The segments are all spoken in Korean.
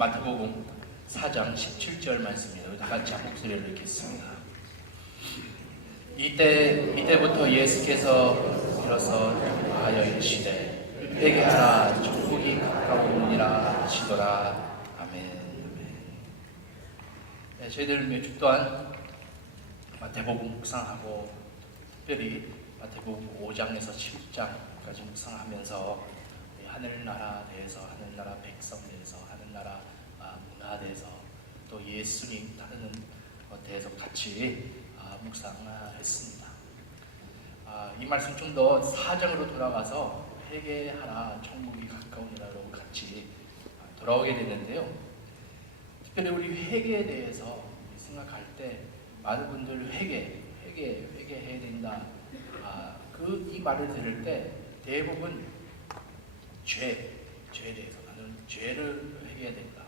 마태복음 4장 17절 말씀입니다. 다 같이 한 목소리를 읽겠습니다. 이때부터 예수께서 일어서 하여 이르시되 회개하라 천국이 가까우니라 하시더라. 아멘. 네, 저희들 몇 주 동안 마태복음 묵상하고 특별히 마태복음 5장에서 10장까지 묵상하면서 하늘나라 대해서, 하늘나라 백성 대해서, 하늘나라 문화 대해서, 또 예수님 따르는 것에 대해서 같이 묵상했습니다. 이 말씀 좀 더 4장으로 돌아가서 회개하라 천국이 가까우니라고 같이 돌아오게 됐는데요. 특별히 우리 회개에 대해서 생각할 때 많은 분들 회개해야 된다. 이 말을 들을 때 대부분 죄에 대해서 나는 죄를 회개해야 된다.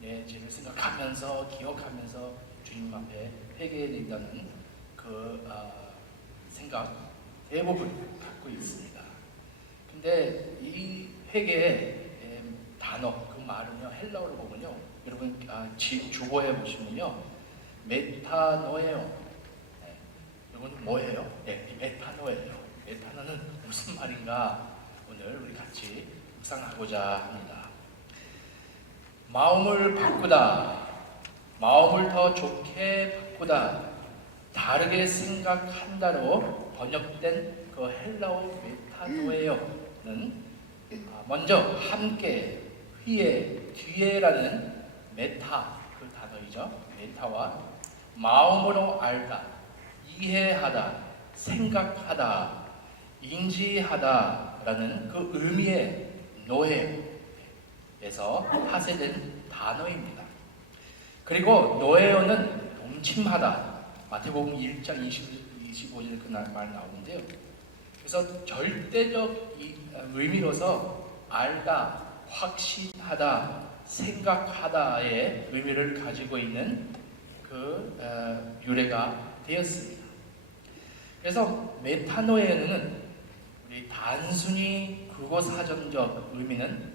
내 죄를 생각하면서 기억하면서 주님 앞에 회개해야 된다는 생각 대부분 갖고 있습니다. 근데 이 회개의 단어 그 말은요 헬라어로 보면요 여러분 주보에 보시면요 메타노예요. 이건 뭐예요? 메타노예요. 메타노는 무슨 말인가? 오늘 우리 같이 묵상하고자 합니다. 마음을 바꾸다, 마음을 더 좋게 바꾸다, 다르게 생각한다로 번역된 그 헬라어 메타노에어는 먼저 함께, 후에, 뒤에라는 메타 그 단어이죠. 메타와 마음으로 알다, 이해하다, 생각하다, 인지하다 라는 그 의미의 노예에서 파쇄된 단어입니다. 그리고 노예어는 동침하다, 마태복음 1장 25절 그 말 나오는데요. 그래서 절대적 의미로서 알다, 확신하다, 생각하다의 의미를 가지고 있는 유래가 되었습니다. 그래서 메타노에는 우리 단순히 국어사전적 의미는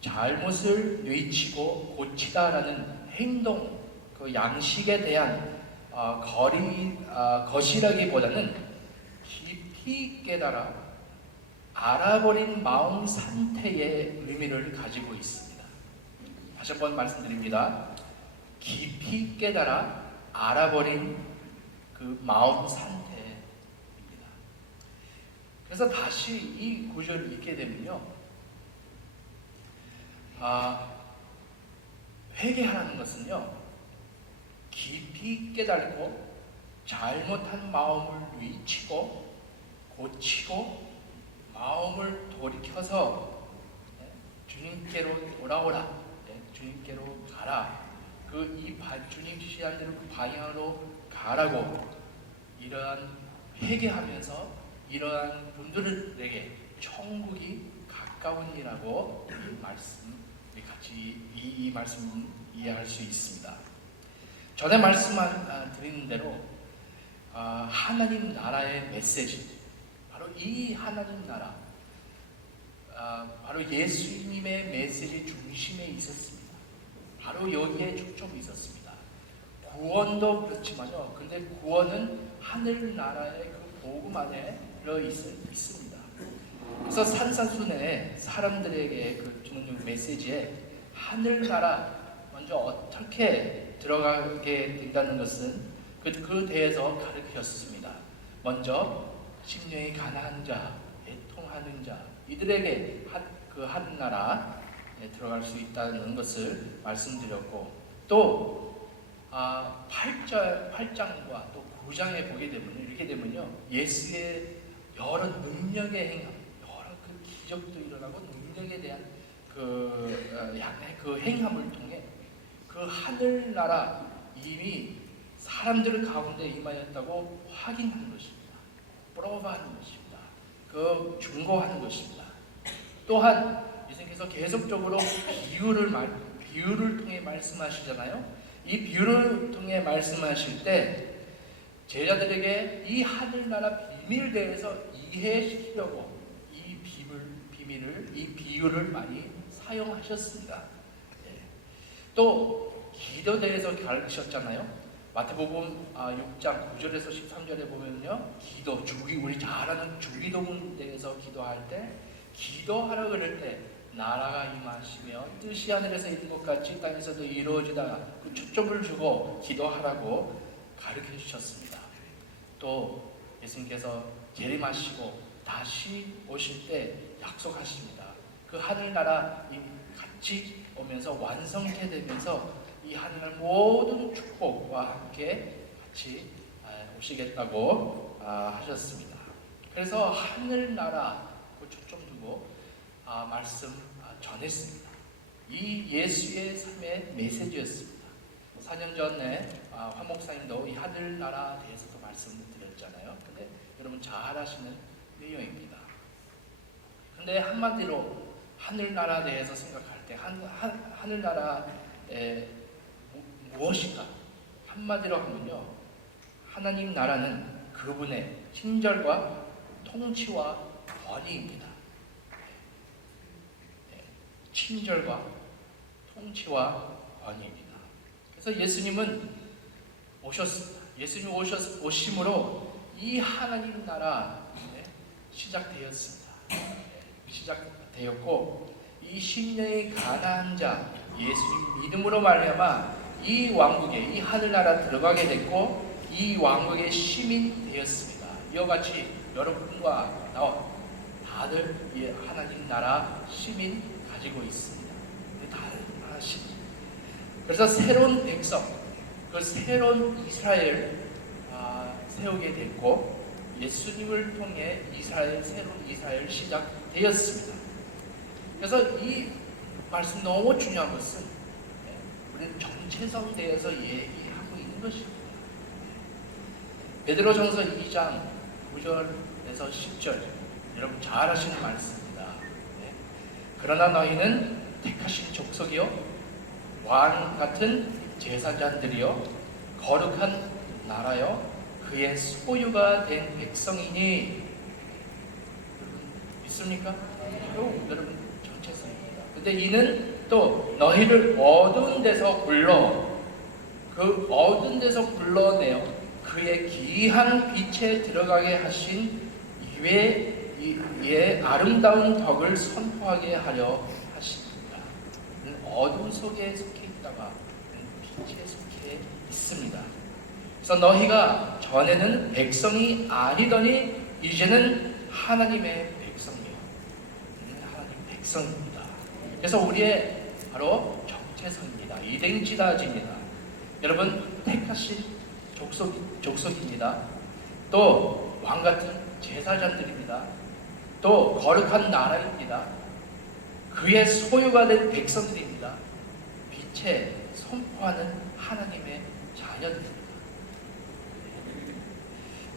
잘못을 뉘우치고 고치다라는 행동, 그 양식에 대한 것이라기보다는 깊이 깨달아 알아버린 마음 상태의 의미를 가지고 있습니다. 다시 한번 말씀드립니다. 깊이 깨달아 알아버린 그 마음 상태입니다. 그래서 다시 이 구절을 읽게 되면요, 회개하는 것은요, 깊이 깨달고 잘못한 마음을 뉘우치고 고치고 마음을 돌이켜서 주님께로 돌아오라, 주님께로 가라, 주님 지시한 대로 그 방향으로 가라고 이러한 회개하면서 이러한 분들에게 천국이 가까운이라고 우리 같이 이 말씀 이해할 수 있습니다. 전에 드리는 대로 하나님 나라의 메시지, 바로 이 하나님 나라, 바로 예수님의 메시지 중심에 있었습니다. 바로 여기에 초점이 있었습니다. 구원도 그렇지만요, 근데 구원은 하늘나라의 그 복음 안에 들어 있습니다. 그래서 산산순에 사람들에게 주는 메시지에 하늘나라 먼저 어떻게 들어가게 된다는 것은 그 대해서 가르쳤습니다. 먼저 심령이 가난한 자, 애통하는 자, 이들에게 그 하늘나라에 들어갈 수 있다는 것을 말씀드렸고, 또 8장과 또 9장에 보게 되면 이렇게 되면요, 예수의 여러 능력의 행함, 여러 그 기적도 일어나고 능력에 대한 그 행함을 통해 그 하늘나라 이미 사람들 가운데 임하였다고 확인하는 것입니다. 프로브하는 것입니다. 그 증거하는 것입니다. 또한 예수님께서 계속적으로 비유를 통해 말씀하시잖아요. 이 비유를 통해 말씀하실 때 제자들에게 이 하늘나라 비밀에 대해서 이해시키려고 이 비유를 많이 사용하셨습니다. 또 기도에 대해서 가르치셨잖아요. 마태복음 6장 9절에서 13절에 보면요, 기도, 우리 잘 아는 주기도문에 대해서 기도할 때, 기도하라 그럴 때 나라가 임하시며 뜻이 하늘에서 이룬 것 같이 땅에서도 이루어지다, 그 초점을 주고 기도하라고 가르쳐 주셨습니다. 또 예수님께서 재림하시고 다시 오실 때 약속하십니다. 그 하늘나라 같이 오면서 완성케 되면서 이 하늘날 모든 축복과 함께 같이 오시겠다고 하셨습니다. 그래서 하늘나라 그 초점 두고 말씀 전했습니다. 이 예수의 삶의 메시지였습니다. 4년 전에 화 목사님도 이 하늘나라 대해서도 말씀드렸잖아요. 근데 여러분 잘 아시는 내용입니다. 근데 한마디로 하늘나라 대해서 생각할 때 하늘나라에 무엇인가? 한마디로 하면요, 하나님 나라는 그분의 친절과 통치와 권위입니다. 친절과 통치와 권위입니다. 그래서 예수님은 오셨습니다. 예수님 오심으로 이 하나님 나라 시작되었습니다. 시작되었고, 이 심령이 가난한 자 예수님 믿음으로 말미암아 이 왕국에, 이 하늘나라 들어가게 됐고, 이 왕국의 시민 되었습니다. 이와 같이 여러분과 나 다들 이 하나님 나라 시민 가지고 있습니다. 다들 하나씩. 그래서 새로운 백성, 그 새로운 이스라엘 세우게 됐고, 예수님을 통해 새로운 이스라엘 시작되었습니다. 그래서 이 말씀 너무 중요한 것은 우리는 정체성에 대해서 얘기하고 있는 것입니다. 베드로전서 2장 9절에서 10절, 여러분 잘 아시는 말씀입니다. 그러나 너희는 택하신 족속이요, 왕 같은 제사장들이요, 거룩한 나라요, 그의 소유가 된 백성이니. 믿습니까? 여러분 정체성입니다. 근데 이는 또 너희를 어두운 데서 그 어두운 데서 불러내어 그의 귀한 빛에 들어가게 하신 이의 아름다운 덕을 선포하게 하려 하십니다. 어둠 속에 속해 있다가 빛에 속해 있습니다. 그래서 너희가 전에는 백성이 아니더니 이제는 하나님의 백성이요, 하나님 백성입니다. 그래서 우리의 바로 정체성입니다. 이덴티티입니다. 여러분 택하신 족속입니다. 또 왕같은 제사장들입니다. 또 거룩한 나라입니다. 그의 소유가 된 백성들입니다. 빛에 선포하는 하나님의 자녀들입니다.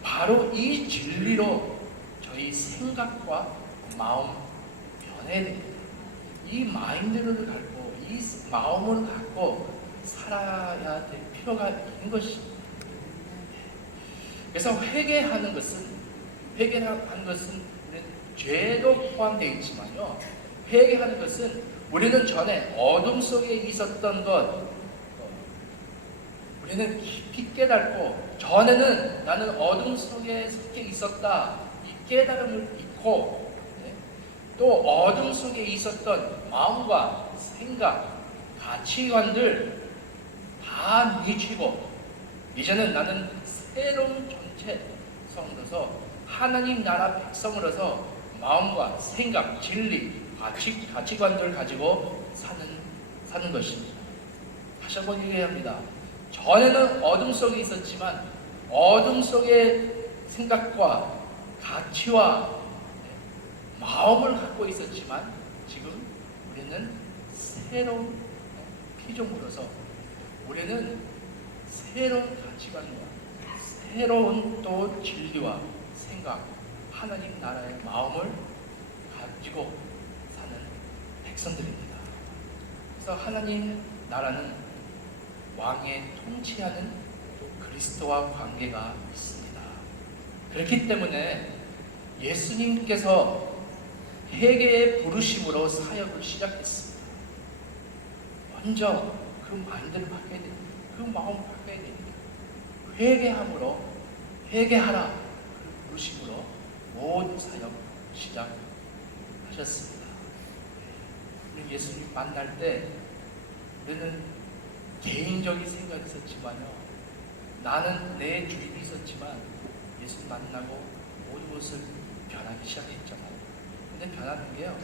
바로 이 진리로 저희 생각과 마음 변해야 됩니다. 이 마인드를 갖고, 이 마음을 갖고 살아야 될 필요가 있는 것입니다. 그래서 회개하는 것은 우리는 죄도 포함되어 있지만요, 회개하는 것은 우리는 전에 어둠 속에 있었던 것, 우리는 깊이 깨닫고, 전에는 나는 어둠 속에 속해 있었다, 이 깨달음을 잊고, 또 어둠 속에 있었던 마음과 생각, 가치관들 다 미치고, 이제는 나는 새로운 정체성으로서 하나님 나라 백성으로서 마음과 생각, 진리, 가치관들 가지고 사는 것입니다. 다시 한번 얘기합니다. 전에는 어둠 속에 있었지만, 어둠 속에 생각과 가치와 마음을 갖고 있었지만, 지금 우리는 새로운 피조물로서 우리는 새로운 가치관과 새로운 또 진리와 생각, 하나님 나라의 마음을 가지고 사는 백성들입니다. 그래서 하나님 나라는 왕의 통치하는 그리스도와 관계가 있습니다. 그렇기 때문에 예수님께서 회개의 부르심으로 사역을 시작했습니다. 먼저 그 마인드를 바꿔야 됩니다. 그 마음을 바꿔야 됩니다. 회개함으로 회개하라 그 부르심으로 모든 사역 시작하셨습니다. 우리 예수님 만날 때 우리는 개인적인 생각이 있었지만요, 나는 내 주인이 있었지만 예수 만나고 모든 것을 변하기 시작했잖아요. 근데 변하는 게요,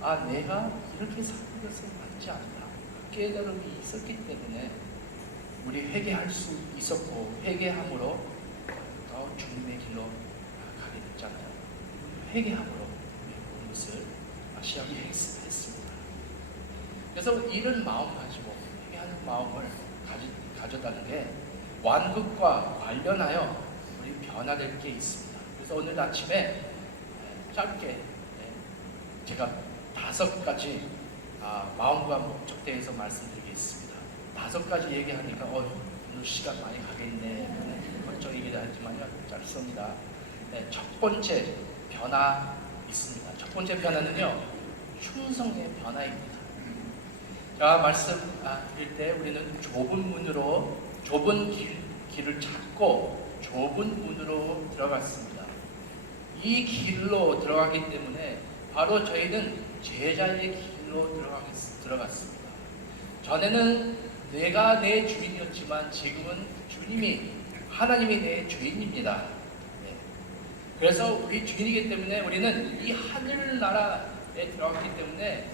내가 이렇게 사는 것은 맞지 않다, 그 깨달음이 있었기 때문에 우리 회개할 수 있었고, 회개함으로 더 주님의 길로 가게 됐잖아요. 회개함으로 모든 것을 시작했습니다. 그래서 이런 마음 가지고 회개하는 마음을 가져다는 게 완극과 관련하여 우리 변화될 게 있습니다. 그래서 오늘 아침에 짧게 제가 5가지 마음과 목적 대해서 말씀드리겠습니다. 5가지 얘기하니까 오늘 시간 많이 가겠네 걱정이기도 하지만요, 짧습니다. 첫 번째 변화 있습니다. 첫 번째 변화는요, 충성의 변화입니다. 자, 말씀 드릴 때 우리는 좁은 길을 찾고 좁은 문으로 들어갔습니다. 이 길로 들어가기 때문에 바로 저희는 제자의 길로 들어갔습니다. 전에는 내가 내 주인이었지만 지금은 하나님이 내 주인입니다. 그래서 우리 주인이기 때문에 우리는 이 하늘나라에 들어갔기 때문에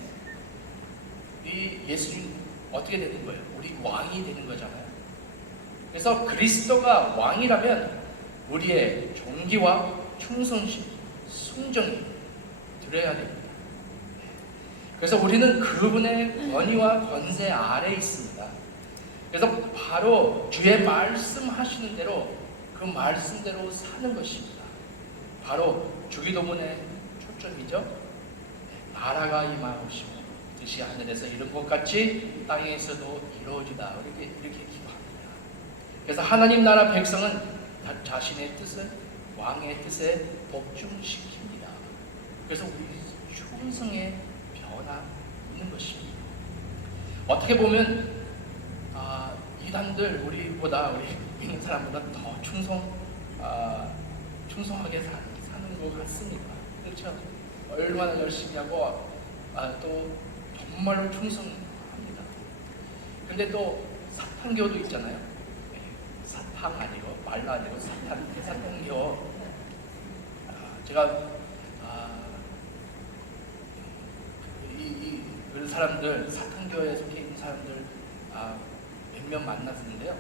이 예수님 어떻게 되는 거예요? 우리 왕이 되는 거잖아요. 그래서 그리스도가 왕이라면 우리의 존귀와 충성심, 순종이 들어야 됩니다. 그래서 우리는 그분의 권위와 권세 아래에 있습니다. 그래서 바로 주의 말씀하시는 대로 그 말씀대로 사는 것입니다. 바로 주기도문의 초점이죠. 나라가 임하옵시고 뜻이 하늘에서 이룬 것 같이 땅에서도 이루어지다, 이렇게 기도합니다. 그래서 하나님 나라 백성은 자신의 뜻을 왕의 뜻에 복종시킵니다. 그래서 우리 충성의 변화 있는 것입니다. 어떻게 보면 이단들 우리보다, 우리 믿는 사람보다 더 충성하게 사는 것 같습니다. 그렇죠? 얼마나 열심히 하고 또 정말로 충성합니다. 근데 또 사탄교도 있잖아요. 사탄 아니고, 말로 아니고 사탄교. 제가 그 사람들, 사탄교에 속해 있는 사람들 몇 명 만났는데요.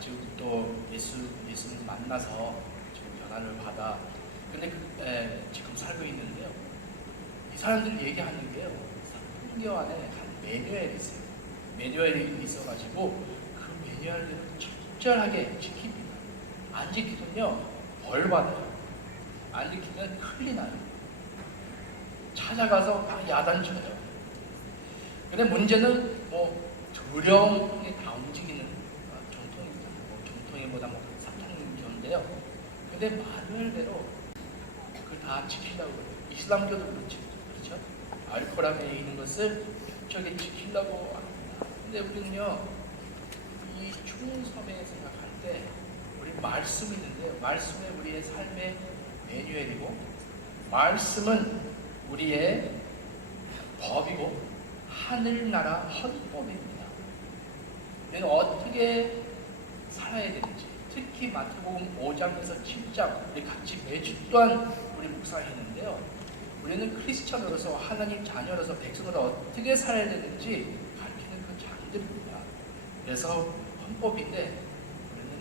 지금 또 예수님 만나서 지금 변화를 받아. 근데 지금 살고 있는데요. 이 사람들이 얘기하는 게요, 사탄교 안에 한 매뉴얼이 있어요. 매뉴얼이 있어가지고 그 매뉴얼을 철저하게 지킵니다. 안 지키면요, 벌 받아요. 안 지키면 큰일 나요. 찾아가서 막 야단쳐요. 근데 문제는 두려움에 다 움직이는 정통입니다. 정통이보다 사탄교인데요. 근데 말대로 그걸 다 지키려고 해요. 이슬람교도 그렇죠. 알코올에 있는 것을 철저하게 지키려고 합니다. 근데 우리는요, 이 충성에 생각할 때 우리 말씀이 있는데요, 말씀은 우리의 삶의 매뉴얼이고, 말씀은 우리의 법이고 하늘나라 헌법입니다. 우리는 어떻게 살아야 되는지, 특히 마태복음 5장에서 7장 우리 같이 매주 또한 우리 묵상했는데요, 우리는 크리스천으로서, 하나님 자녀로서, 백성으로 어떻게 살아야 되는지 가르치는 그 장들입니다. 그래서 헌법인데 우리는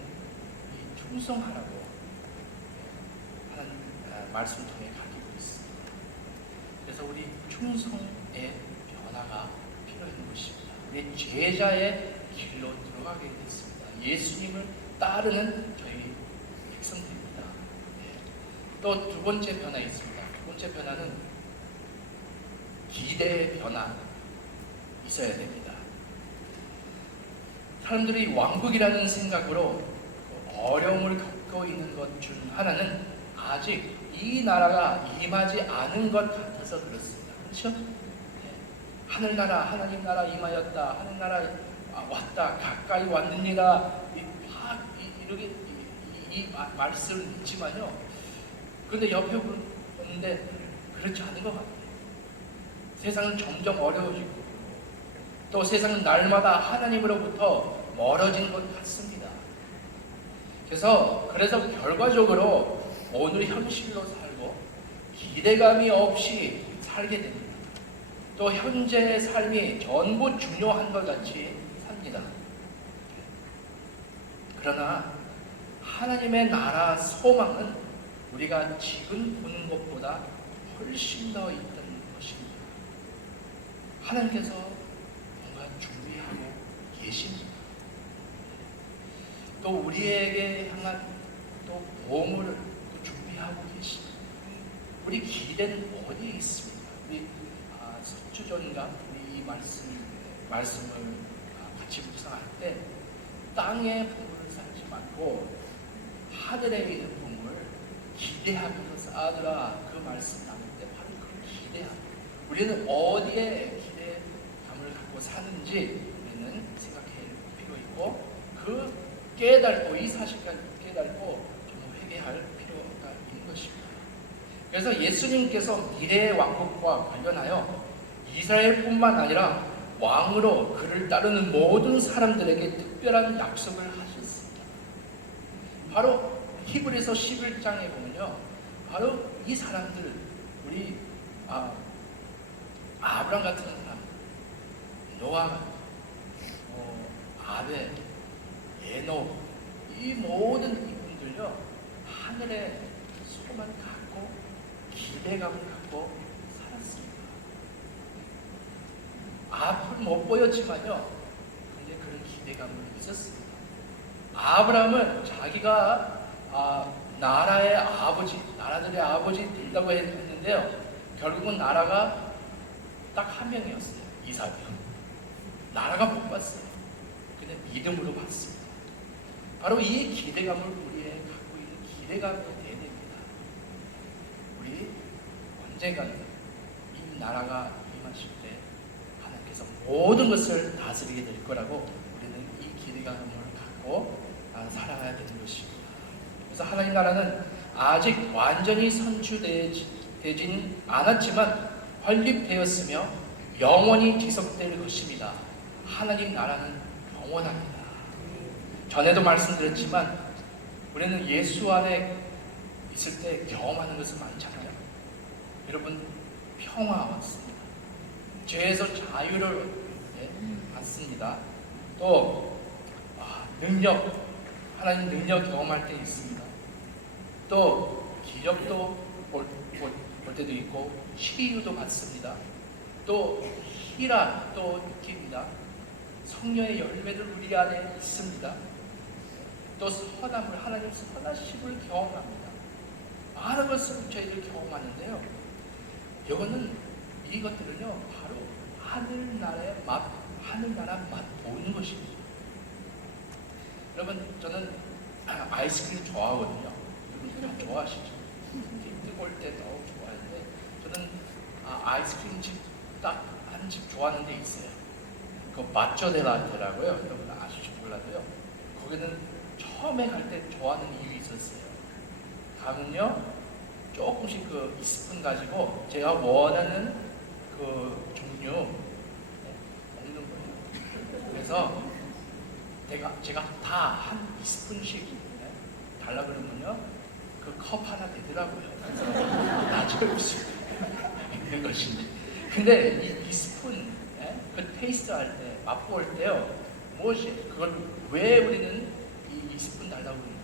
이 충성하라고 하는 말씀 통해 가르치고 있습니다. 그래서 우리 충성의 변화가 필요한 것입니다. 우리 제자의 길로 들어가게 됐습니다. 예수님을 따르는 저희 백성들입니다. 또 두 번째 변화 있습니다. 두 번째 변화는 기대의 변화 있어야 됩니다. 사람들이 왕국이라는 생각으로 어려움을 겪고 있는 것 중 하나는 아직 이 나라가 임하지 않은 것 같아서 그렇습니다. 그렇죠? 하늘나라, 하나님 나라 임하였다, 하늘나라 왔다 가까이 왔느니라 이렇게 말씀을 있지만요. 그런데 옆에 보는데 그렇지 않은 것 같아요. 세상은 점점 어려워지고 또 세상은 날마다 하나님으로부터 멀어지는 것 같습니다. 그래서 결과적으로 오늘 현실로 살고 기대감이 없이 살게 됩니다. 또 현재의 삶이 전부 중요한 것 같이 삽니다. 그러나 하나님의 나라 소망은 우리가 지금 보는 것보다 훨씬 더 있던 것입니다. 하나님께서 뭔가 준비하고 계십니다. 또 우리에게 향한 또 보험을 또 준비하고 계십니다. 우리 기대는 어디에 있습니까? 우리 서주전과 우리 이 말씀을 같이 묵상할 때 땅의 부분을 쌓지 말고 하늘에 있는 부분을 기대하면서 쌓으라, 그 말씀 나눌 때 바로 그 기대함. 우리는 어디에 기대감을 갖고 사는지 우리는 생각할 필요 있고, 그 깨달고 이 사실까지 깨달고 좀 회개할 필요가 있는 것입니다. 그래서 예수님께서 미래의 왕국과 관련하여 이스라엘뿐만 아니라 왕으로 그를 따르는 모든 사람들에게 특별한 약속을 하셨습니다. 바로 히브리서 11장에 보면요, 바로 이 사람들, 우리 아브람 같은 사람, 노아, 아벨, 에녹, 이 모든 이분들요, 하늘의 소망을 갖고 기대감을 갖고 살았습니다. 앞을 못 보였지만요, 근데 그런 기대감을 있었습니다. 아브라함은 자기가 나라의 아버지, 나라들의 아버지 된다고 했는데요, 결국은 나라가 딱 한 명이었어요. 이삭이요. 나라가 못 봤어요. 근데 믿음으로 봤습니다. 바로 이 기대감을 우리의 갖고 있는 기대감이 되어야 됩니다. 우리 언젠가는 이 나라가 임하실 때 하나님께서 모든 것을 다스리게 될 거라고 우리는 이 기대감을 갖고 살아가야 되는 것입니다. 그래서 하나님 나라는 아직 완전히 선출되진 않았지만 확립되었으며 영원히 지속될 것입니다. 하나님 나라는 영원합니다. 전에도 말씀드렸지만 우리는 예수 안에 있을 때 경험하는 것은 많잖아요. 여러분, 평화 왔습니다. 죄에서 자유를 받습니다. 또 능력, 하나님 능력 경험할 때 있습니다. 또 기적도 볼 때도 있고 치유도 받습니다. 또 희락 또 느낍니다. 성령의 열매들 우리 안에 있습니다. 또 선함을, 하나님 선하심을 경험합니다. 많은 것을 저희들 경험하는데요, 이것들은요 바로 하늘나라 맛 보는 것입니다. 여러분, 저는 아이스크림 좋아하거든요. 여러분 좋아하시죠? 뜨거울 때 너무 좋아하는데, 저는 아이스크림 집 딱 한 집 좋아하는 데 있어요. 그 마초데라테라고요. 여러분 아실지 몰라도요. 거기는 처음에 갈 때 좋아하는 이유가 있었어요. 가면요, 조금씩 그 2스푼 가지고 제가 원하는 그 종류 먹는 거예요. 그래서 제가 다 한 2스푼씩 달라 그러면요, 그 컵 하나 되더라고요. 그래서 나중에 수 있는 것인데, 근데 이 2스푼 그 테이스트 할 때, 맛볼 때요, 무엇이 그걸 왜 우리는 이 2스푼 달라고 그러는 거예요?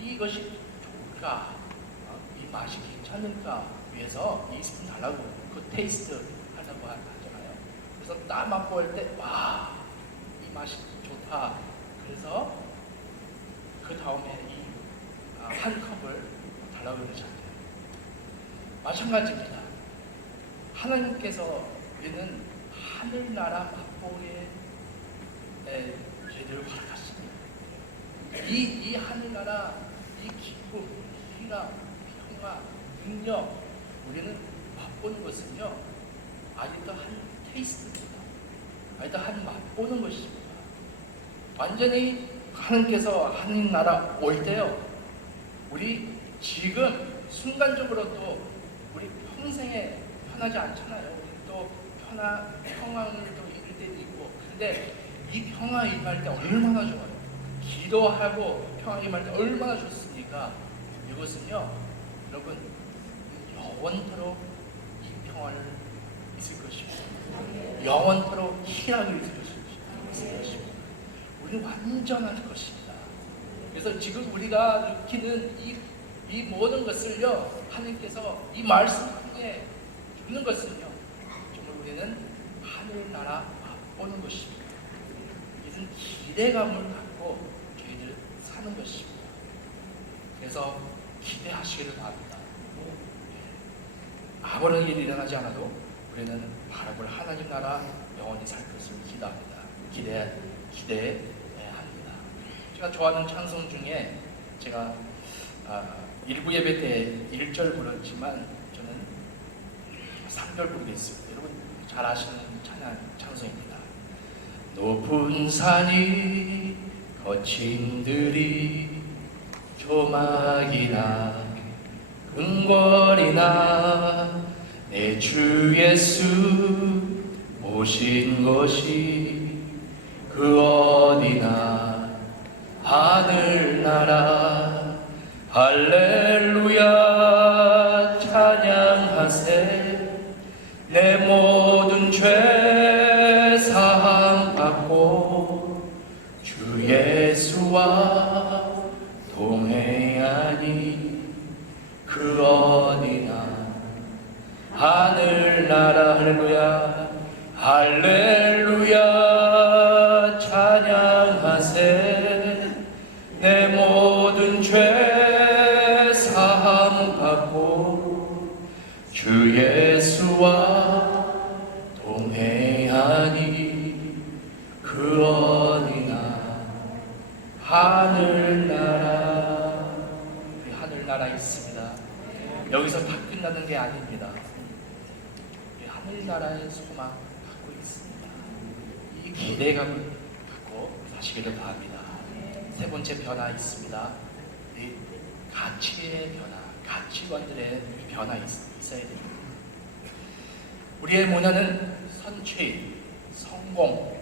이것이 좋을까? 이 맛이 괜찮을까? 위해서 2스푼 달라고 그 테이스트 하려고 하잖아요. 그래서 딱 맛볼 때, 와, 이 맛이 좋다. 그래서 그 다음에 이 한 컵을 달라고 그러잖아요. 마찬가지입니다. 하나님께서 우리는 하늘나라 맛보기에 저희들을 허락하십니다. 이 하늘나라, 이 기쁨, 희락, 평화, 능력, 우리는 맛보는 것은요, 아직도 한 테이스트입니다. 일단 한 맛보는 것입니다. 완전히 하나님께서 하나님 나라 올 때요, 우리 지금 순간적으로도 우리 평생에 편하지 않잖아요. 우리 또 평안을 또 이룰 때도 있고. 근데 이 평화 임할 때 얼마나 좋아요. 기도하고 평화 임할 때 얼마나 좋습니까? 이것은요, 여러분, 영원토록 이 평화를 있을 것입니다. 영원토록 희락을 있을 것입니다. 우리는 완전할 것입니다. 그래서 지금 우리가 느끼는 이 모든 것을요, 하나님께서 이 말씀 통해 주는 것은요, 정말 우리는 하늘나라 맛보는 것입니다. 이런 기대감을 갖고 저희들 사는 것입니다. 그래서 기대하시기를 바랍니다. 아무런 일이 일어나지 않아도 우리는 바라볼 하나님 나라 영원히 살 것을 기대합니다. 기대해야 합니다. 제가 좋아하는 찬송 중에 제가 일부 예배 때 1절 불렀지만 저는 3절 부르고 있습니다. 여러분 잘 아시는 찬송입니다. 높은 산이 거친 들이 조막이나 궁궐이나 내 주 예수 오신 것이 그 어디나 하늘나라 할렐루야 찬양하세 내 모든 죄 사함 받고 주 예수와 동행하니 그 어디나 하늘나라 할렐루야 할렐루야 찬양하세 내 모든 죄 사함 받고 주 예수와 동행하니 그 어디나 하늘나라. 우리 하늘나라 있습니다. 여기서 다 끝나는 게 아닙니다. 우리 하늘나라의 소망 갖고 있습니다. 이 기대감을 갖고 사시기를 바랍니다. 세 번째 변화 있습니다. 이 가치의 변화, 가치관들의 변화 있어야 됩니다. 우리의 문화는 선취, 성공,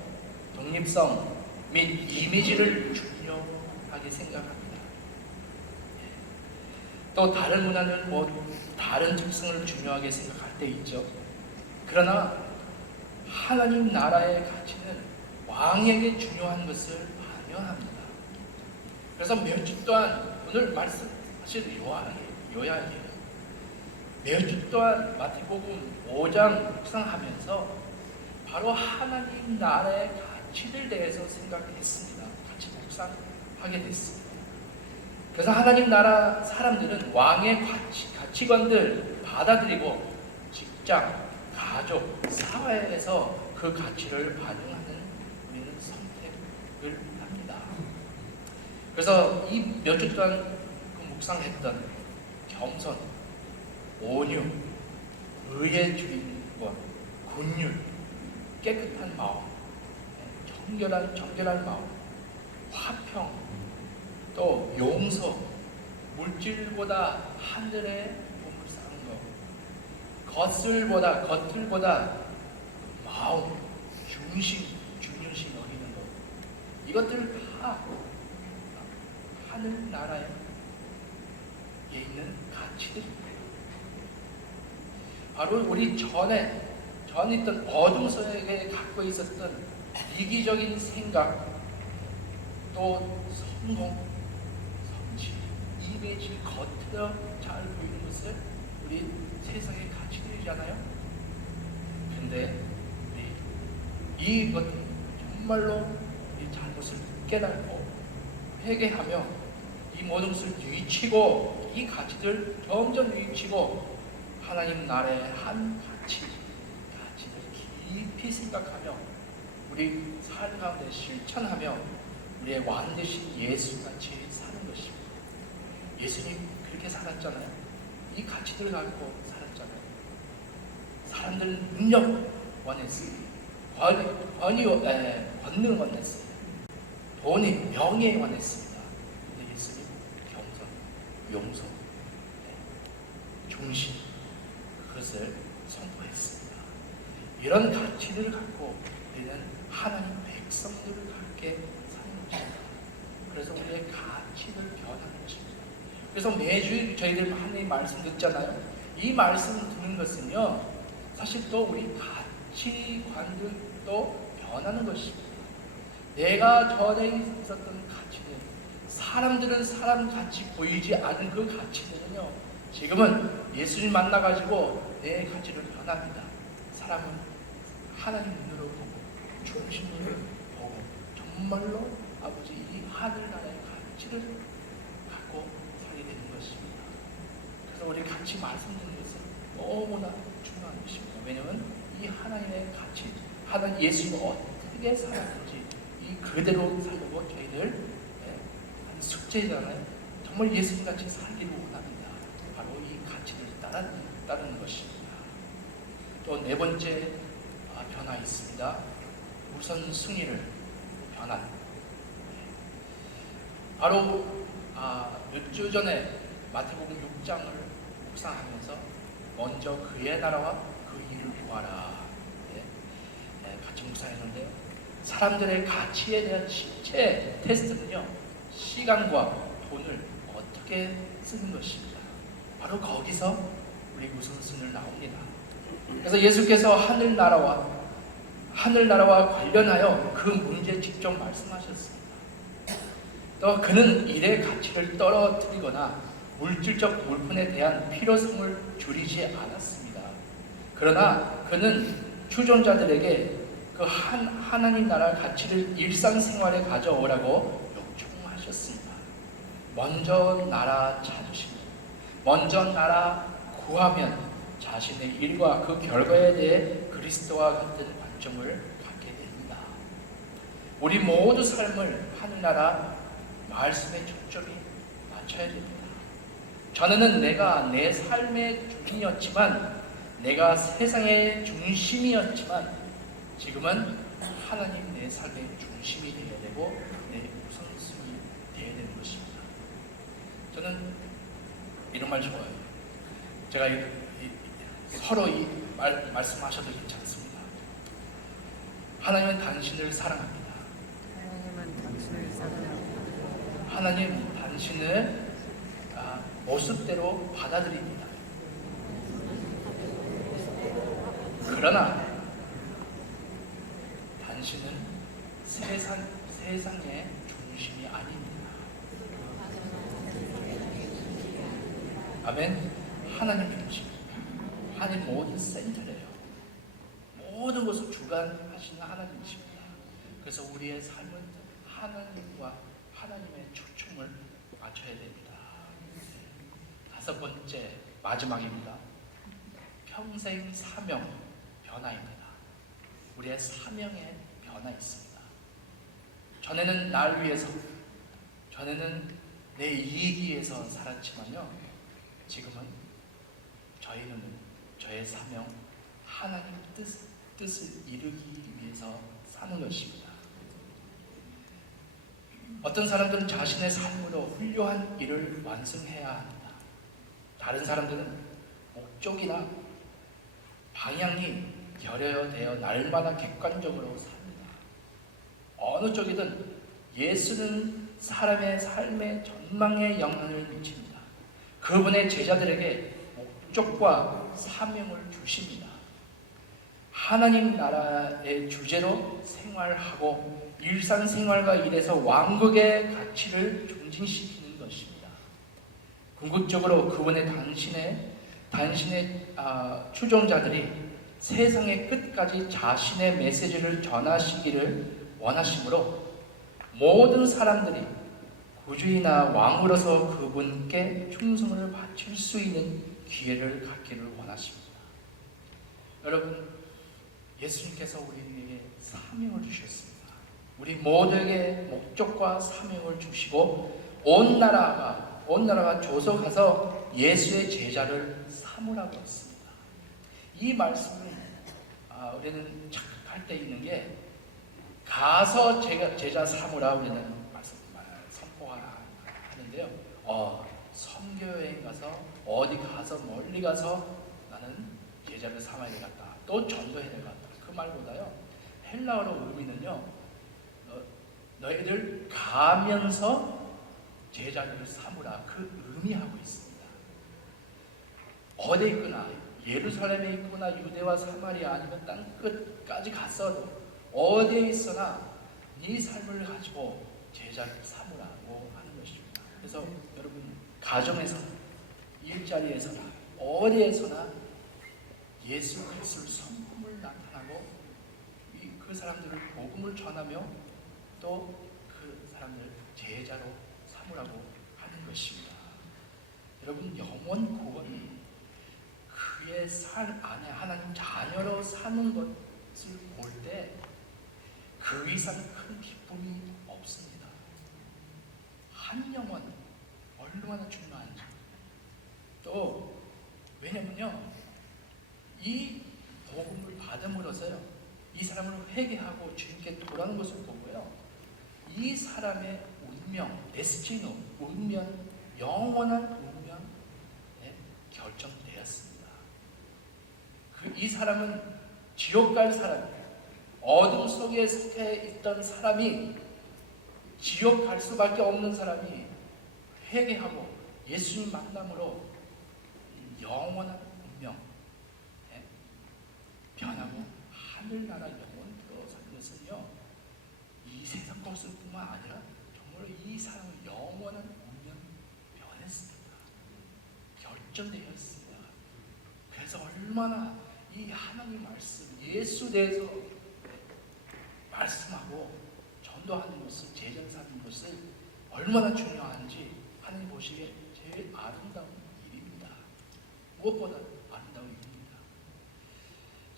독립성 및 이미지를 중요하게 생각합니다. 또 다른 문화는 다른 특성을 중요하게 생각할 때 있죠. 그러나 하나님 나라의 가치는 왕에게 중요한 것을 반영합니다. 그래서 몇 주 동안 오늘 말씀 사실 요약이에요. 몇 주 동안 마태복음 5장 묵상하면서 바로 하나님 나라의 가치를 대해서 생각했습니다. 같이 묵상하게 됐습니다. 그래서 하나님 나라 사람들은 왕의 가치관들 받아들이고 직장, 가족, 사회에서 그 가치를 반영하는 우리는 선택을 합니다. 그래서 이 몇 주 동안 그 묵상했던 겸손, 온유, 의의 주인과 긍휼, 깨끗한 마음, 정결한 마음, 화평, 또 용서, 물질보다 하늘의 몸을 쌓은 것, 겉을보다 마음, 중심심 어리는 것, 이것들 다 하늘나라에 있는 가치들입니다. 바로 우리 전 있던 어둠 속에 갖고 있었던 이기적인 생각, 또 성공, 성취, 이미지, 겉으로 잘 보이는 것을 우리 세상의 가치들이잖아요. 근데 이것 정말로 이 잘못을 깨닫고 회개하며 이 모든 것을 뉘치고 이 가치들 점점 뉘치고 하나님 나라의 한 가치를 깊이 생각하며 우리 삶 가운데 실천하며 우리의 왕 되신 예수같이 사는 것입니다. 예수님 그렇게 살았잖아요. 이 가치들을 갖고 살았잖아요. 사람들은 능력 원했어요. 권능을 원했어요. 돈이 명예에 원했습니다. 근데 예수님 겸손, 용서, 중심, 그것을 선포했습니다. 이런 가치들을 갖고 우리는 하나님 백성들을 갖게 사는 것입니다. 그래서 우리의 가치를 변하는 것입니다. 그래서 매주 저희들 하나님 말씀 듣잖아요. 이 말씀을 듣는 것은요, 사실 또 우리 가치관들도 변하는 것입니다. 내가 전에 있었던 가치들, 사람들은 사람 같이 보이지 않은 그 가치들은요, 지금은 예수님 만나가지고 내 가치를 변합니다. 사람은 하나님 눈으로 보고 중심으로 보고 정말로 아버지 이 하늘나라의 가치를 갖고 살게 되는 것입니다. 그래서 우리 같이 말씀 듣는 것은 너무나 중요한 것입니다. 왜냐하면 이 하나님의 가치, 하나님 예수님은 어떻게 살았는지 이 그대로 살려고 저희들 한 숙제잖아요. 정말 예수님같이 살기를 원합니다. 바로 이 가치를 따르는 것입니다. 또 네 번째 변화 있습니다. 우선순위를 변한. 바로 몇 주 전에 마태복음 6장을 묵상하면서 먼저 그의 나라와 그 일을 구하라. 같이 묵상했는데요. 사람들의 가치에 대한 실제 테스트는요, 시간과 돈을 어떻게 쓰는 것입니다. 바로 거기서 우리 우선순위를 나옵니다. 그래서 예수께서 하늘나라와 관련하여 그 문제에 직접 말씀하셨습니다. 또 그는 일의 가치를 떨어뜨리거나 물질적 물품에 대한 필요성을 줄이지 않았습니다. 그러나 그는 추종자들에게 그 하나님 나라 가치를 일상생활에 가져오라고 요청하셨습니다. 먼저 나라 찾으시고 먼저 나라 구하면 자신의 일과 그 결과에 대해 그리스도와 같은 관점을 갖게 됩니다. 우리 모두 삶을 하늘나라 말씀에 초점이 맞춰야 됩니다. 전에는 내가 내 삶의 중심이었지만, 내가 세상의 중심이었지만, 지금은 하나님 내 삶의 중심이 되어야 되고 내 우선순위 되어야 되는 것입니다. 저는 이런 말 좋아해요. 제가 서로 말씀하셔도 괜찮습니다. 하나님은 당신을 사랑합니다. 하나님은 당신을 사랑합니다. 하나님 당신을 모습대로 받아들입니다. 그러나 당신은 세상의 중심이 아닙니다. 아멘. 하나님 중심입니다. 하나님 모든 센터래요. 모든 것을 주관하시는 하나님이십니다. 그래서 우리의 삶은 하나님과 하나님의 초점을 맞춰야 됩니다. 다섯 번째, 마지막입니다. 평생 사명 변화입니다. 우리의 사명에 변화 있습니다. 전에는 날 위해서, 전에는 내 이익 위해서 살았지만요, 지금은 저의 사명, 하나님 뜻을 이루기 위해서 사는 것입니다. 어떤 사람들은 자신의 삶으로 훌륭한 일을 완성해야 합니다. 다른 사람들은 목적이나 방향이 결여되어 날마다 객관적으로 삽니다. 어느 쪽이든 예수는 사람의 삶의 전망에 영향을 미칩니다. 그분의 제자들에게 목적과 사명을 주십니다. 하나님 나라의 주제로 생활하고 일상생활과 일에서 왕국의 가치를 존중시키는 것입니다. 궁극적으로 그분의 당신의 추종자들이 세상의 끝까지 자신의 메시지를 전하시기를 원하시므로 모든 사람들이 구주이나 왕으로서 그분께 충성을 바칠 수 있는 기회를 갖기를 원하십니다. 여러분, 예수님께서 우리에게 사명을 주셨습니다. 우리 모두에게 목적과 사명을 주시고 온 나라가 조속가서 예수의 제자를 삼으라고 했습니다. 이 말씀을 우리는 착각할 할 때 있는 게 가서 제자 삼으라 우리는 선포하라 하는데요. 선교여행 가서 어디 가서 멀리 가서 나는 제자를 삼아야 되겠다. 또 전도해야 되겠다. 그 말보다요. 헬라어로 의미는요. 너희들 가면서 제자들을 삼으라. 그 의미하고 있습니다. 어디에 있거나 예루살렘에 있거나 유대와 사마리아 아니면 땅 끝까지 갔어도 어디에 있으나 네 삶을 가지고 제자를 삼으라고 하는 것입니다. 그래서 여러분 가정에서나 일자리에서나 어디에서나 예수 그리스도의 성품을 나타나고 그 사람들을 복음을 전하며 또 그 사람들을 제자로 삼으라고 하는 것입니다. 여러분 영원 구원은 그의 삶 안에 하나님 자녀로 사는 것을 볼 때 그 이상 큰 기쁨이 없습니다. 한 영혼 얼마나 중요한지. 또 왜냐면요 이 복음을 받음으로써요 이 사람을 회개하고 주님께 돌아오는 것을 보고요 이 사람의 운명, 데스티노, 운명, 영원한 운명에 결정되었습니다. 이 사람은 지옥 갈 사람, 어둠 속에 속해 있던 사람이 지옥 갈 수밖에 없는 사람이 회개하고 예수님 만남으로 영원한 운명 변하고 하늘나라 영원으로 사는 것은요 이 세상 것을 뿐만 아니라 정말 이 사람의 영원한 운명 변했습니다. 결정되어 있습니다. 그래서 얼마나 이 하나님 말씀 예수 대해서 말씀하고 전도하는 것을 제자 삼는 것을 얼마나 중요한지 하나님 보시기에 제일 아름다운 일입니다. 무엇보다 아름다운 일입니다.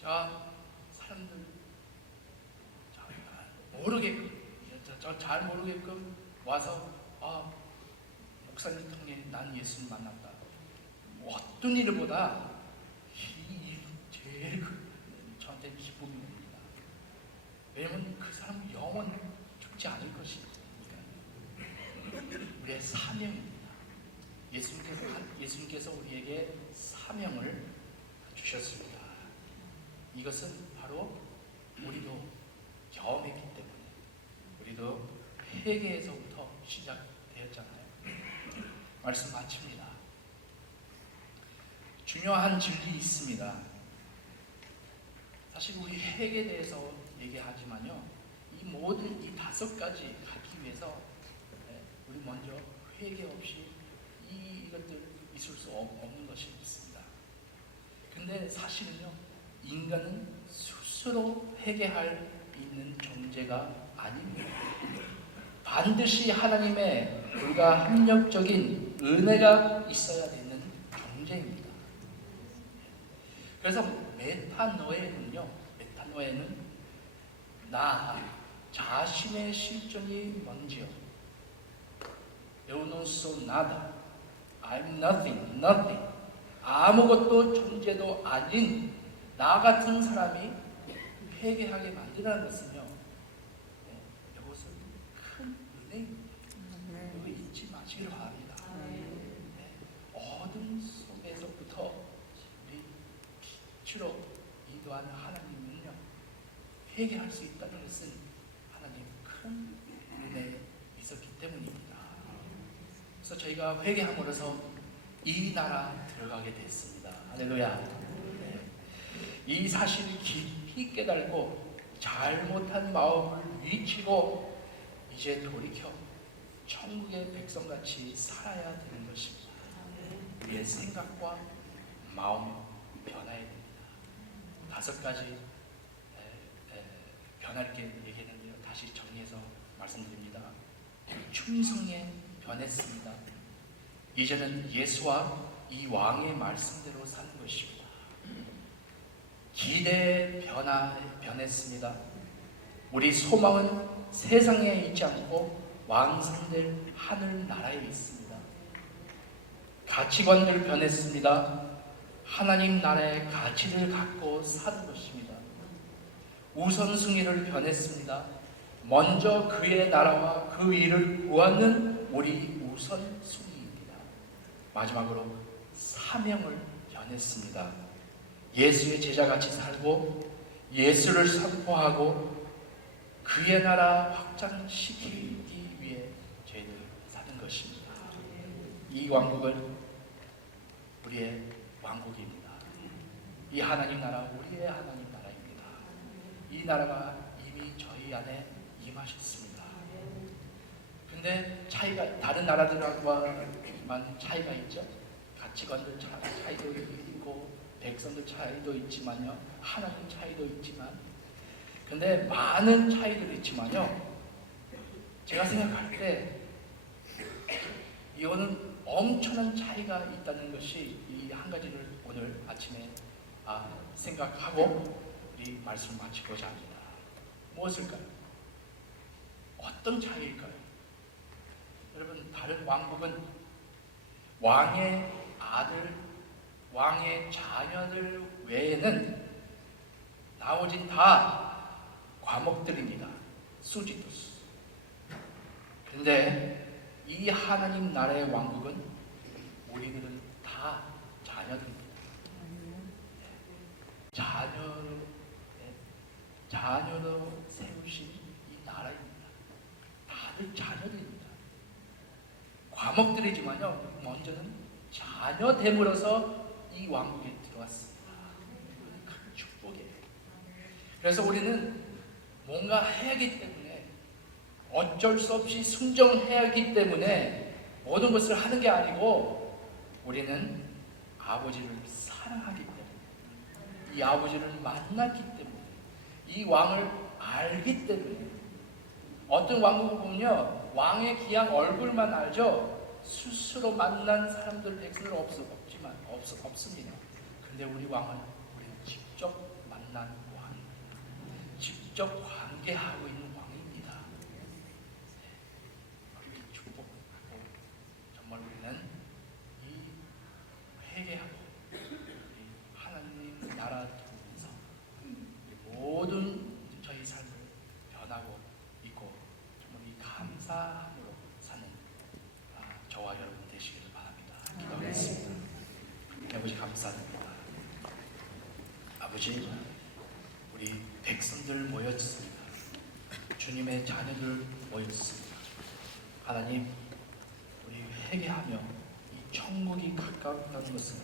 자, 사람들 잘 모르게끔 와서 목사님 통해 난 예수님 만났다. 어떤 일보다 이 일 제일 저한테 기쁨이 옵니다. 왜냐하면 그 사람은 영원 죽지 않을 것이니까. 우리의 사명입니다. 예수님께서 우리에게 사명을 주셨습니다. 이것은 바로 우리도 경험했기 때문에 우리도 회개에서부터 시작되었잖아요. 말씀 마칩니다. 중요한 진리 있습니다. 사실 우리 회개에 대해서 얘기하지만요, 이 모든 이 5가지 하기 위해서 우리 먼저 회개 없이 이것들 있을 수 없는 것이 있습니다. 근데 사실은요, 인간은 스스로 회개할 있는 존재가 아닙니다. 반드시 하나님의 불가항력적인 은혜가 있어야 되는 존재입니다. 그래서 메타노에는 나 자신의 실존이 뭔지요. Eu não sou nada. I'm nothing. 아무것도 존재도 아닌 나 같은 사람이 회개하게 만드는 것은요. 이것은 큰 은혜입니다. 이거 잊지 마시기를 바랍니다. 어둠 속에서부터 우리 빛으로 인도하는 하나님은요. 회개할 수 있다는 것은 하나님 큰 은혜에 있었기 때문입니다. 그래서 저희가 회개함으로써 이 나라 들어가게 됐습니다. 할렐루야. 이 사실을 깊이 깨달고 잘못한 마음을 위치고 이제 돌이켜 천국의 백성같이 살아야 되는 것입니다. 우리의 생각과 마음이 변화해야 됩니다. 5가지 변할 게 얘기했는데요. 다시 정리해서 말씀드립니다. 충성에 변했습니다. 이제는 예수와 이 왕의 말씀대로 사는 것입니다. 기대에 변했습니다. 우리 소망은 세상에 있지 않고 왕성될 하늘 나라에 있습니다. 가치관들 변했습니다. 하나님 나라의 가치를 갖고 사는 것입니다. 우선순위를 변했습니다. 먼저 그의 나라와 그 일을 구하는 우리 우선순위입니다. 마지막으로 사명을 변했습니다. 예수의 제자같이 살고 예수를 선포하고 그의 나라 확장시키기 위해 저희들 사는 것입니다. 이 왕국은 우리의 왕국입니다. 이 하나님 나라 우리의 하나님 나라입니다. 이 나라가 이미 저희 안에 임하셨습니다. 근데 차이가 다른 나라들과만 차이가 있죠. 가치관들 차이도 있고 백성들 차이도 있지만요, 하나님 차이도 있지만, 근데 많은 차이들이 있지만요, 제가 생각할 때 이거는 엄청난 차이가 있다는 것이 이 한 가지를 오늘 아침에 생각하고 우리 말씀을 마치고자 합니다. 무엇일까요? 어떤 차이일까요? 여러분, 다른 왕국은 왕의 아들, 왕의 자녀들 외에는 나머진 다 과목들입니다. 수지투수. 그런데 이 하나님 나라의 왕국은 우리들은 다 자녀들입니다. 자녀로 세우신 이 나라입니다. 다들 자녀들입니다. 과목들이지만요, 먼저는 자녀됨으로써 이 왕국에 들어왔습니다. 큰 축복이에요. 그래서 우리는 뭔가 해야 하기 때문에, 어쩔 수 없이 순종해야 하기 때문에 모든 것을 하는 게 아니고, 우리는 아버지를 사랑하기 때문에, 이 아버지를 만났기 때문에, 이 왕을 알기 때문에. 어떤 왕국을 보면요, 왕의 기양 얼굴만 알죠. 스스로 만난 사람들, 백성들 없습니다. 근데 우리 왕은 우리는 직접 만난 왕, 직접 관계하고 있는 왕입니다. 우리 축복하고 정말 우리는 이 회개하고 우리 하나님 나라 통해서 모든 저희 삶을 변하고 있고 정말 이 감사함으로 사는 저와 여러분 되시기를 바랍니다. 기도하겠습니다. 아버지, 감사합니다. 아버지, 우리 백성들 모였습니다. 주님의 자녀들 모였습니다. 하나님, 우리 회개하며 이 천국이 가까웠다는 것을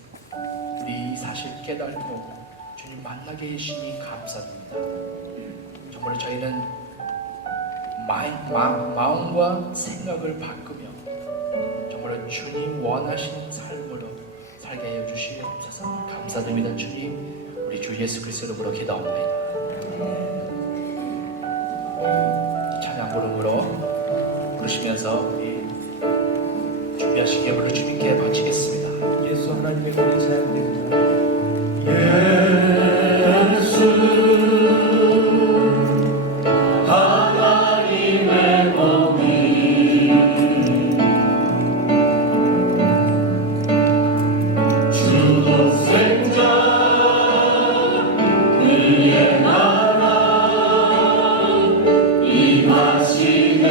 우리 이 사실 깨달고 주님 만나게 해주시니 감사드립니다. 정말 저희는 마음과 생각을 바꾸며 정말 주님 원하시는 삶으로 살게 하여 주시옵소서. 감사드립니다. 주님, 우리 주 예수 그리스도 이름으로 기도합니다. 찬양 부름으로 부르시면서 우리 준비하신 예물을 주님께 바치겠습니다. 예수 하나님의 몸의 찬양됩니다. 하나님의 몸이 주도 생자 그의 나라 임하시네.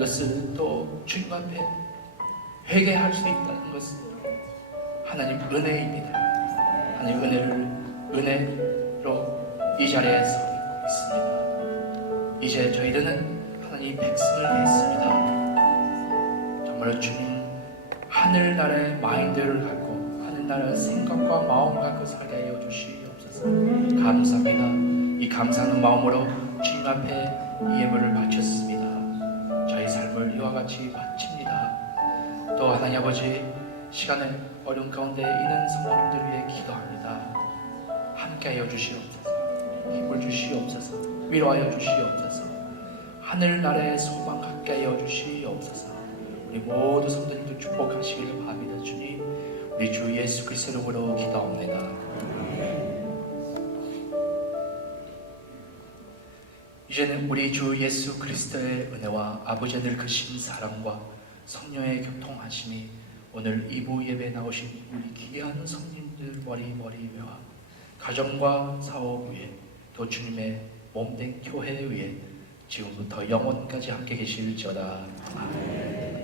것을 또 주님 앞에 회개할 수 있다는 것은 하나님 은혜입니다. 하나님 은혜로 이 자리에 서 있습니다. 이제 저희들은 하나님 백성을 됐습니다. 정말 주님 하늘나라의 마인드를 갖고 하늘나라의 생각과 마음 갖고 살게 하여 주시옵소서. 감사합니다. 이 감사하는 마음으로 주님 앞에 이 예물을 바쳤습니다. 저희 삶을 이와 같이 바칩니다. 또 하나님 아버지 시간에 어려운 가운데 있는 성도님들 위해 기도합니다. 함께하여 주시옵소서. 힘을 주시옵소서. 위로하여 주시옵소서. 하늘나라의 소망 갖게 하여 주시옵소서. 우리 모두 성도님들 축복하시길 바랍니다. 주님, 우리 주 예수 그리스도 이름으로 기도합니다. 이제는 우리 주 예수 그리스도의 은혜와 아버지의 늘 크신 사랑과 성령의 교통하심이 오늘 2부 예배에 나오신 우리 귀한 성님들 머리와 가정과 사업 위에 또 주님의 몸된 교회 위에 지금부터 영원까지 함께 계실지어다. 아멘.